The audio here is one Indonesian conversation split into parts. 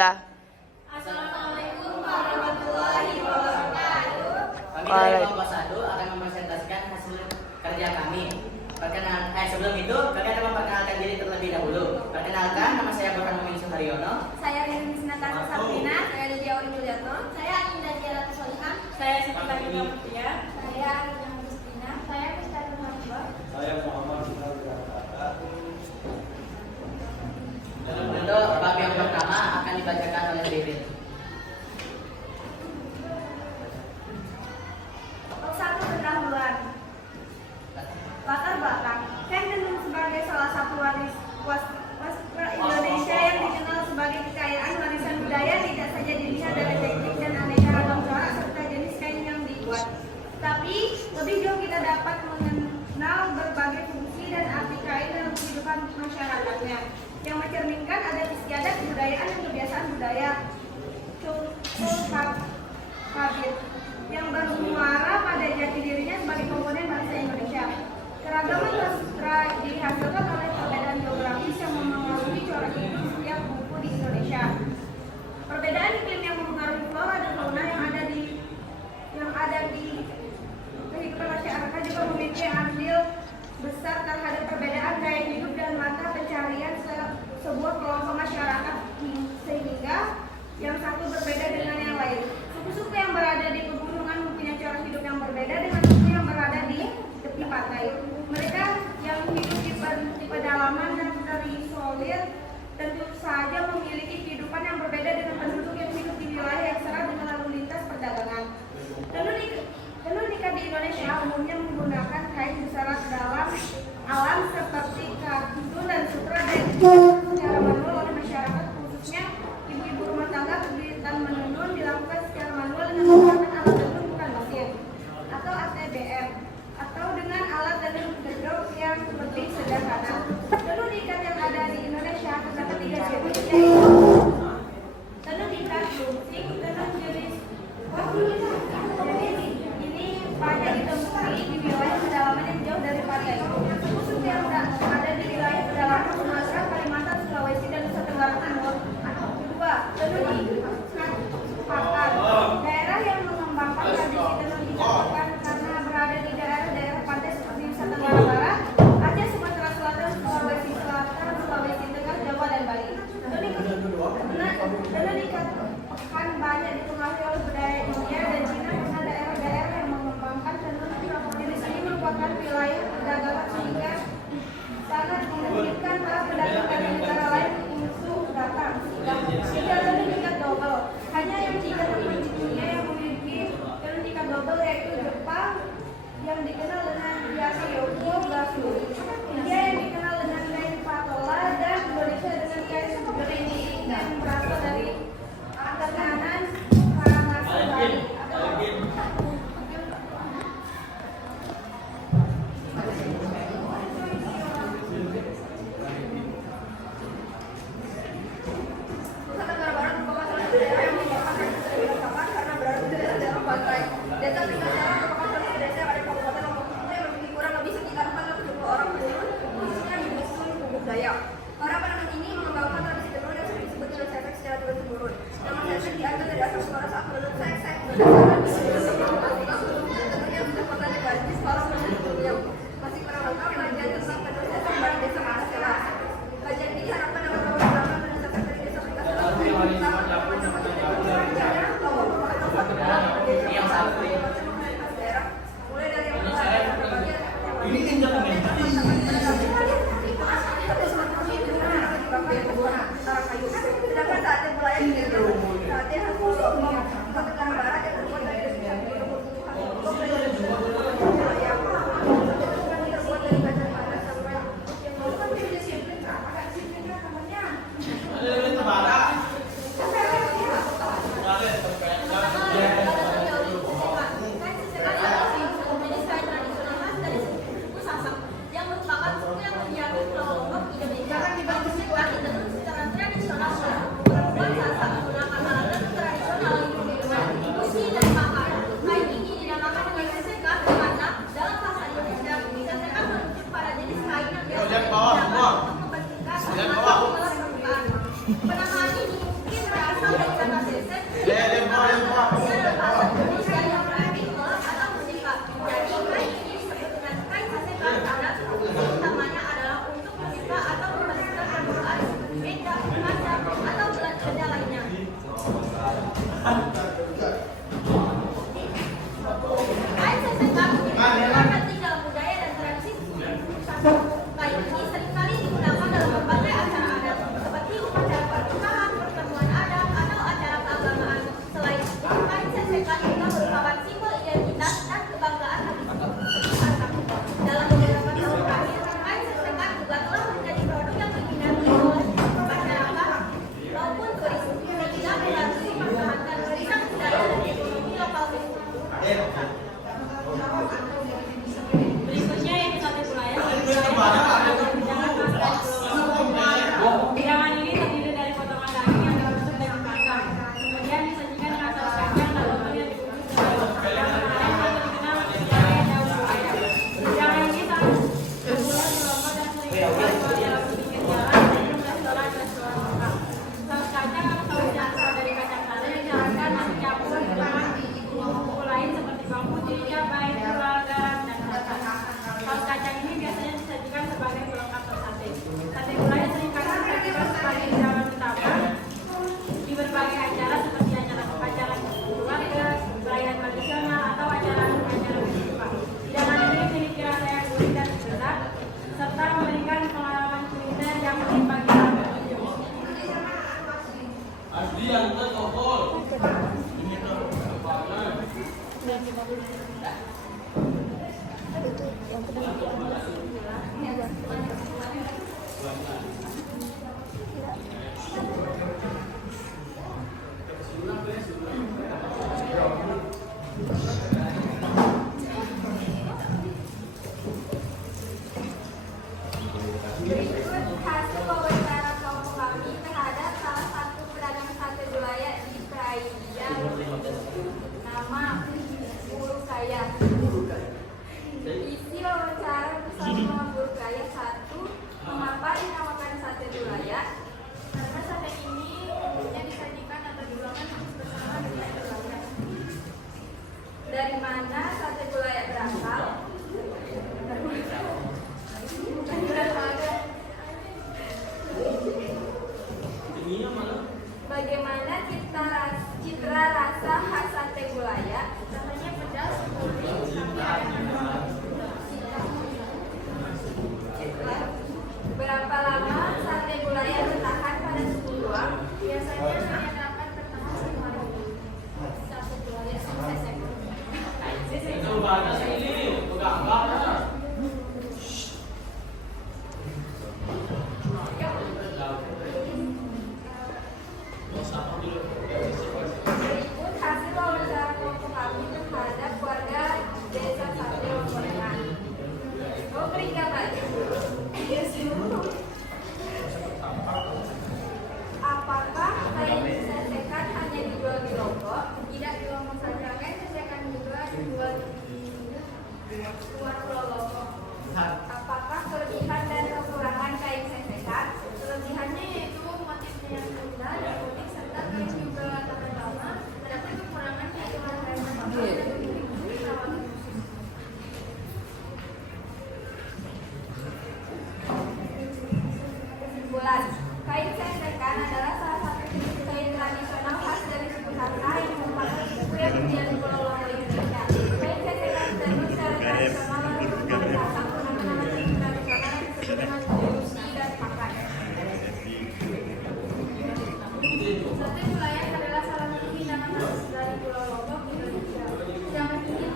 Assalamualaikum warahmatullahi wabarakatuh. Kami dari kelompok 1 akan mempresentasikan hasil kerja kami. Sebelum itu, kami akan memperkenalkan diri terlebih dahulu. Perkenalkan, nama saya Burhan Mumin Suharyono. Saya Rini Sinatasa Sabrina. Saya Lydia Uri Mulyatno. Saya Indah Diarata Solihan. Saya Siti Latifah Mutia. Saya Arina Agustina. Saya Mustari Muhammad. Saya Muhammad Sulaiman. Untuk bab yang pertama akan dibacakan oleh Ririn. Bab 1 pendahuluan. Latar belakang. Kain tenun sebagai salah satu wastra Indonesia yang dikenal sebagai kekayaan warisan budaya tidak saja dilihat dari teknik dan aneka ragam corak serta jenis kain yang dibuat, tapi lebih jauh kita dapat mengenal berbagai fungsi dan arti kain dalam kehidupan masyarakatnya yang mencerminkan adat istiadat kebudayaan dan kebiasaan budaya habit yang bermuara pada jati dirinya sebagai komponen bangsa Indonesia. Keragaman sastra dihasilkan oleh perbedaan geografis yang memengaruhi corak hidup setiap buku di Indonesia. Perbedaan iklim yang mempengaruhi flora dan fauna yang ada di kehidupan masyarakat juga memiliki andil besar terhadap perbedaan gaya hidup dan mata pencarian sebuah kelompok masyarakat, sehingga yang satu berbeda dengan yang lain. Suku-suku yang berada di pegunungan mempunyai cara hidup yang berbeda dengan suku yang berada di tepi pantai. Mereka yang hidup di pedalaman dan terisolir tentu saja memiliki kehidupan yang berbeda dengan penduduk yang hidup di wilayah yang syarat dengan lalu lintas perdagangan. Tenun ikat di Indonesia umumnya menggunakan kain bersyarat dalam alam seperti katun dan sutra dan secara manual oleh masyarakat, khususnya ibu-ibu rumah tangga. Kegiatan menenun dilakukan secara manual dengan menggunakan alat tenun bukan mesin atau ATBM atau dengan alat tenun gedrok yang lebih sederhana. Tenun ikat yang ada di Indonesia terdapat 3 jenis, yaitu tenun ikat luncing, tenun jenis jadi ini banyak ditemui di wilayah pedalaman yang jauh dari pantai. Suku-suku yang ada di wilayah pedalaman Sumatera, Kalimantan, Sulawesi, dan Nusa Tenggara Timur. Kedua, tenun ikat pakan. Daerah yang mengembangkan tradisi tenun ikat pakan karena berada di daerah-daerah pantai seperti Nusa Tenggara Barat, Aceh, Sumatera Selatan, Sulawesi Selatan, Sulawesi Tengah, Jawa, dan Bali. Tenun ikat pakan banyak dipengaruhi oleh budaya India dan Cina karena daerah-daerah yang mengembangkan tenun jenis ini merupakan wilayah perdagangan sehingga sangat memungkinkan para pedagang dari negara lain untuk datang. Tiga, tenun ikat double. Hanya yang 3 tempat di dunia yang memiliki tenun ikat double, yaitu Jepang yang dikenal dengan Yasuyoko Gasu, India yang dikenal dengan kain patola, dan Indonesia dengan kain geringsing yang berasal dari Tenganan Karangasem Bali. Para penenun ini mengembangkan tradisi tenun yang sering disebut dengan cetak secara turun-temurun. Berikut hasil wawancara kelompok kami terhadap salah satu pedagang sate Bulaya di Praia. Nama Guru Kaya. Isi wawancara bersama Guru Kaya 1. Mengapa dinamakan sate Bulaya? Karena sate ini umumnya disajikan atau diulangkan bersama dengan Bulaya. Dari mana sate Bulaya berasal? Bagaimana citra rasa khas sate Bulaya? Rasanya pedas, gurih, tapi ada Berapa lama sate Bulaya bertahan pada suhu ruang? Biasanya hanya dapat bertahan 1 hari. Sate Bulaya sampai sektor. Berikut hasil wawancara kelompok kami terhadap warga desa Sate Lomborengan. Oh, berikan baju. Apakah kain sesekan hanya dijual di Lombok? Tidak di Lombok saja, kain sesekan juga dijual di luar Pulau Lombok. Apakah kelebihan dan kekurangan kain sesekan? Kelebihannya yaitu motifnya yang indah dan unik serta kain juga tahan lama. Adapun kekurangannya yaitu harganya mahal dan memiliki perawatan khusus. Kesimpulan, kain sesekan adalah salah satu jenis kain tradisional khas dari suku Hakka yang merupakan suku yang tinggal di Pulau Lombok Indonesia. Kain sesekan ditenun secara tradisional lalu kemudian dipasang menggunakan jenis tradisional yang disebut dengan jerusi dan pakan. Sate Bulaya adalah salah satu hidangan khas dari Pulau Lombok Indonesia. Hidangan ini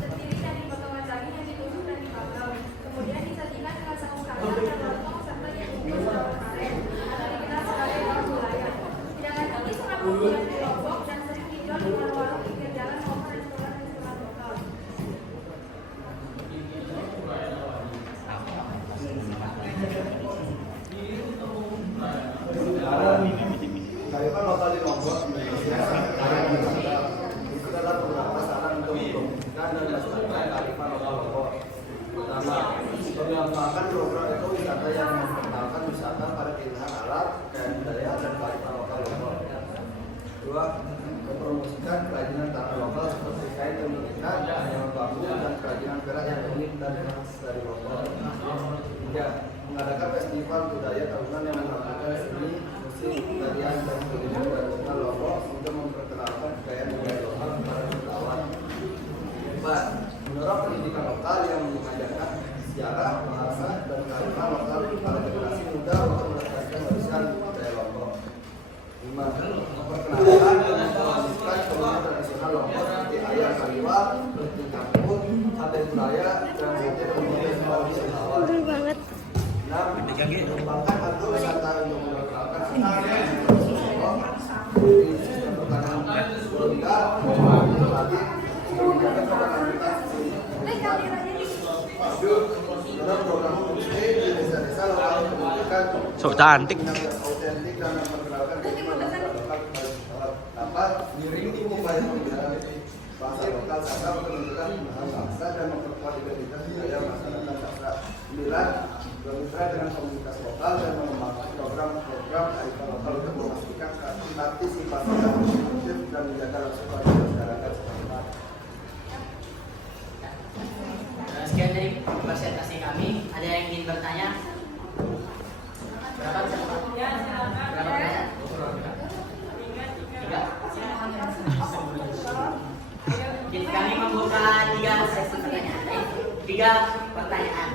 terdiri dari potongan daging yang ditusuk dan dipanggang, kemudian disajikan dengan saus kacang dan lontong serta dibungkus daun aren atau dikenal sebagai daun Bulaya. Hidangan ini sangat populer di Lombok dan sering dijual di warung-warung pinggir jalan maupun restoran-restoran lokal. Kearifan lokal di Lombok Indonesia itu adalah beberapa saran untuk mempromosikan dan melestarikan kearifan lokal Lombok. Pertama, mengembangkan program ekowisata yang memperkenalkan wisata pada keindahan alam dan budaya dan kearifan lokal Lombok. Kedua, mempromosikan kerajinan tangan lokal seperti kain tenun ikat, anyaman bambu, dan kerajinan perak yang unik dan khas dari Lombok. Tiga, mengadakan festival budaya tahunan yang menampilkan seni, musik, tarian, dan kuliner tradisional Lombok untuk memperkenalkan kekayaan budaya lokal kepada wisatawan. 4. Mendorong pendidikan lokal yang mengajarkan sejarah, bahasa, dan kearifan lokal pada generasi muda untuk melestarikan warisan budaya Lombok. 5. Memperkenalkan dan mempromosikan kuliner tradisional Lombok seperti ayam kaliwa, beling kampung, sate Bulaya, dan sate tradisional wisatawan. 6. Mengembangkan atau wisata untuk memperkenalkan sistem pertanahan kolonial, lagi meningkatkan produktivitas. 7. Dalam program homestay di desa-desa lokal menunjukkan So cantik. autentik dan memperkenalkan kehidupan masyarakat lokal kepada wisatawan. 8. Ngiring umum baik pembicaraan bahasa lokal Saka untuk menunjukkan bahasa bangsa dan memperkuat identitas budaya masyarakat Saka. 9. Bermitra dengan komunitas lokal dan mengembangkan program-program kearifan lokal untuk memastikan partisipasi yang aktif dan menjaga langsung pada masyarakat setempat. Sekian dari presentasi kami. Ada yang ingin bertanya? Berapa? Berapa pertanyaan? 3? Jadi kami membuka 3 sesi pertanyaan. 3 pertanyaan.